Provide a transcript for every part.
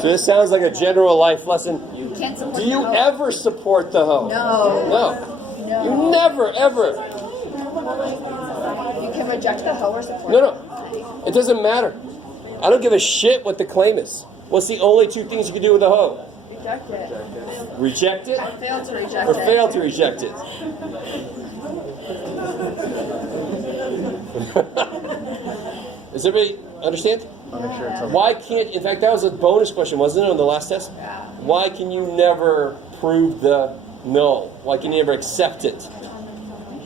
So this sounds like a general life lesson. You can't support Do you the hoe. ever support the hoe? No. No. You never, ever. You can reject the hoe or support No. It doesn't matter. I don't give a shit what the claim is. What's the only two things you can do with a hoe? Reject it. Reject it? Or fail to reject Or it. fail to reject it. Does everybody understand? Why can't, in fact, that was a bonus question, wasn't it, on the last test? Why can you never prove the null? Why can you never accept it?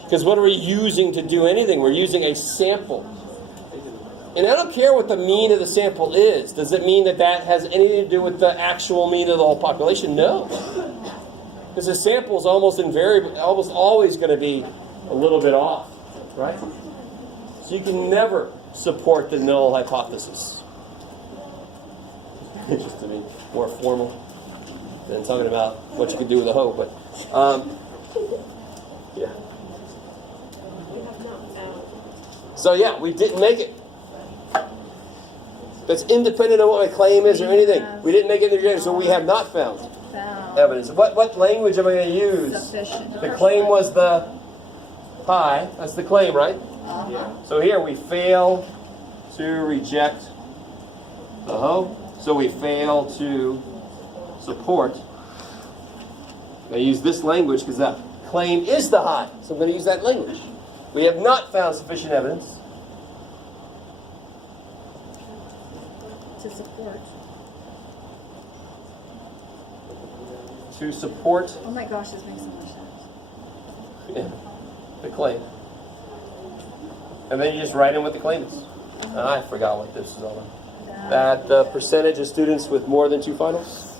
Because what are we using to do anything? We're using a sample. And I don't care what the mean of the sample is. Does it mean that that has anything to do with the actual mean of the whole population? No. Because the sample is almost invariably, almost always going to be a little bit off, right? So you can never support the null hypothesis. Just to be more formal than talking about what you can do with a hoe, but yeah. So yeah, we didn't make it. That's independent of what my claim is or anything. We didn't make it in the rejection, so we have not found evidence. What language am I going to use? Sufficient. The claim was the high. That's the claim, right? So here we fail to reject the hoe. So we fail to support. I'm going to use this language because that claim is the high. So I'm going to use that language. We have not found sufficient evidence To support. to support Oh my gosh, this makes so much sense. the claim. And then you just write in what the claim is. I forgot what this is all about. That the percentage of students with more than 2 finals.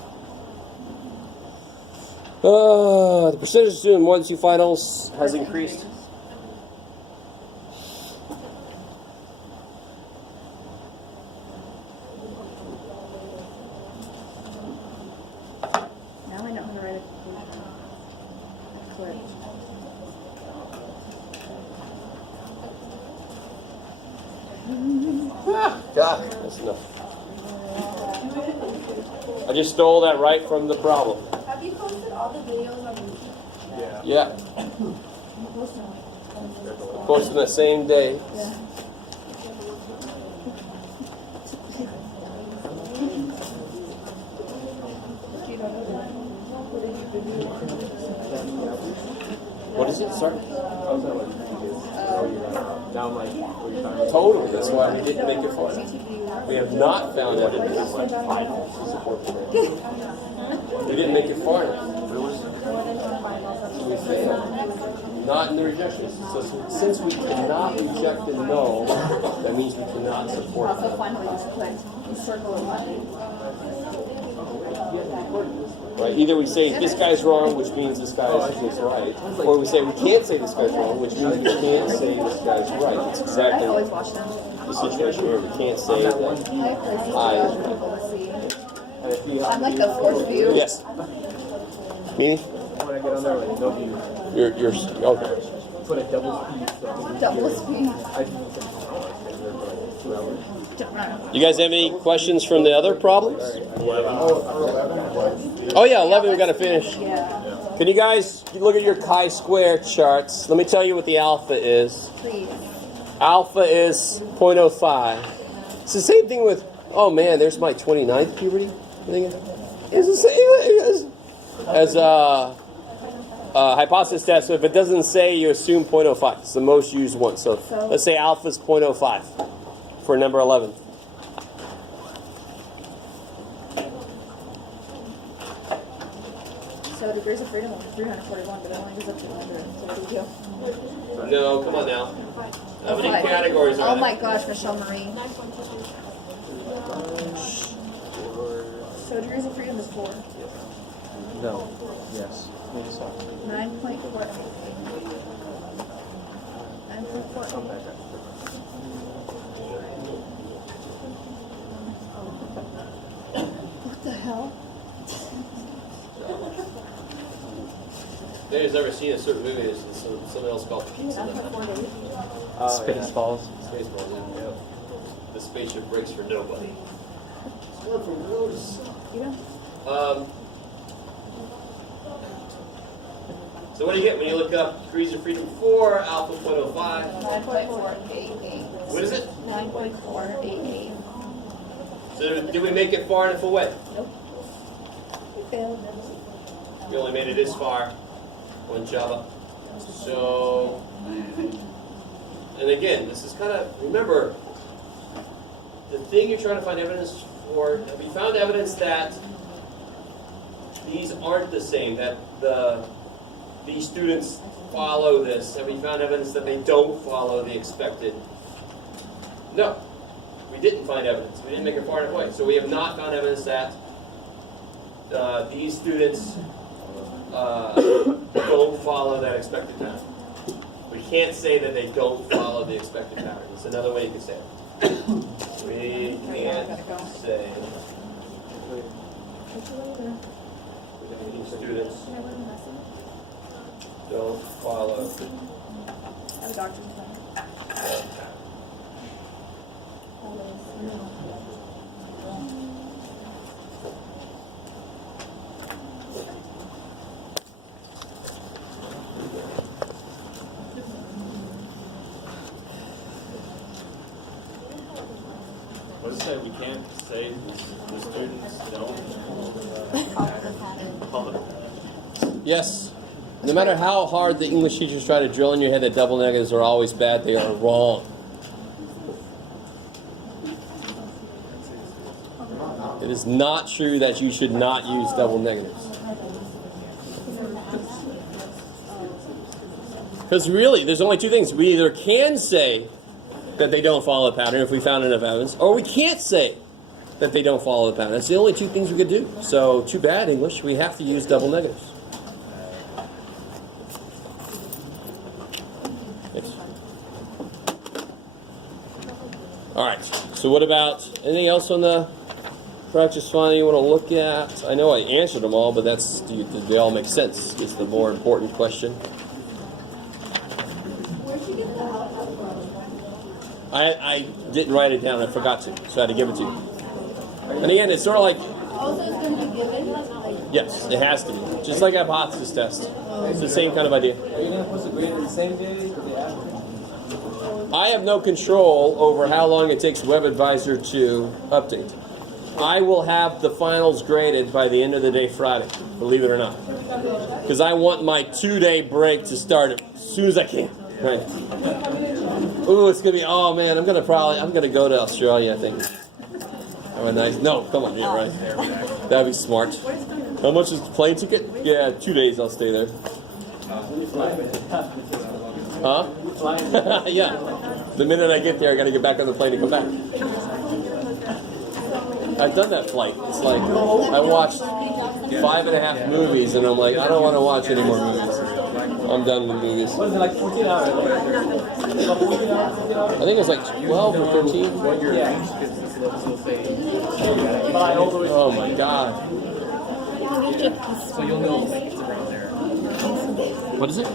The percentage of students with more than 2 finals has increased. Now I know how to write a clip. God, that's enough. I just stole that right from the problem. Have you posted all the videos on YouTube? Yeah. Posted the same day. What is it? Sorry. Totally. That's why we didn't make it far. We have not found evidence. We didn't make it far enough. We failed. Not in the rejection. So since we cannot reject the null, that means we cannot support Also, it. finally, just click circle and button. Right? Either we say this guy's wrong, which means this guy is right, or we say we can't say this guy's wrong, which means we can't say this guy's right. It's I exactly always watch them. the situation here. We can't say that Let's see. I'm like the fourth view. Yes. Meaning? When I get on there, like, they'll be You're okay. put a double speed. So Double speed. I think it's 2 hours. You guys have any questions from the other problems? Oh yeah, 11 we got to finish. Yeah. Can you guys look at your chi-square charts? Let me tell you what the alpha is. Please. Alpha is 0.05. It's the same thing with, oh man, there's my 29th puberty. It's the same as hypothesis test. So if it doesn't say, you assume 0.05. It's the most used one. So let's say alpha is 0.05 for number 11. So degrees of freedom was 341, but it only goes up to 100. So what do we do? No, come on now. How many categories are Oh there? my gosh, Michelle Marie. So degrees of freedom is 4. No. Yes. 9.4. 9.4. What the hell? You guys ever seen a certain movie? There's something else called Pizza. Spaceballs. Spaceballs, yeah. The spaceship breaks for nobody. It's one from Rhodes. So what do you get when you look up degrees of freedom 4, alpha 0.05? 9.488. What is it? 9.488. So did we make it far enough away? Nope. We failed. We only made it this far on Java. So, and again, this is kind of, remember, the thing you're trying to find evidence for, have you found evidence that these aren't the same, that these students follow this? Have you found evidence that they don't follow the expected? No. We didn't find evidence. We didn't make it far enough away. So we have not found evidence that these students don't follow that expected pattern. We can't say that they don't follow the expected pattern. It's another way you can say it. We can't say these students don't follow Have a doctor's appointment. What does it say? We can't say the students don't follow the pattern. Yes. No matter how hard the English teachers try to drill in your head that double negatives are always bad, they are wrong. It is not true that you should not use double negatives. Because really, there's only two things. We either can say that they don't follow the pattern if we found enough evidence, or we can't say that they don't follow the pattern. That's the only two things we could do. So, too bad, English. We have to use double negatives. Thanks. All right. So, what about anything else on the practice finding you want to look at? I know I answered them all, but did they all make sense? It's the more important question. I didn't write it down. I forgot to, so I had to give it to you. And again, it's sort of like, Also, it's going to be given. yes, it has to be. Just like a hypothesis test. It's the same kind of idea. Are you going to post a grade on the same day or the after? I have no control over how long it takes WebAdvisor to update. I will have the finals graded by the end of the day Friday, believe it or not. Because I want my 2-day break to start as soon as I can. Right. Ooh, it's gonna be, oh man, I'm gonna go to Australia, I think. Oh, nice. No, come on, yeah, right. That'd be smart. How much is the plane ticket? Yeah, 2 days I'll stay there. Huh? Yeah. The minute I get there, I gotta get back on the plane and come back. I've done that flight. It's like, I watched 5.5 movies and I'm like, I don't want to watch any more movies. I'm done with movies. What is it, like 14 hours? About 14 hours? I think it was like 12 or 13. What your age? Oh my god. So you'll know it's around there. What is it?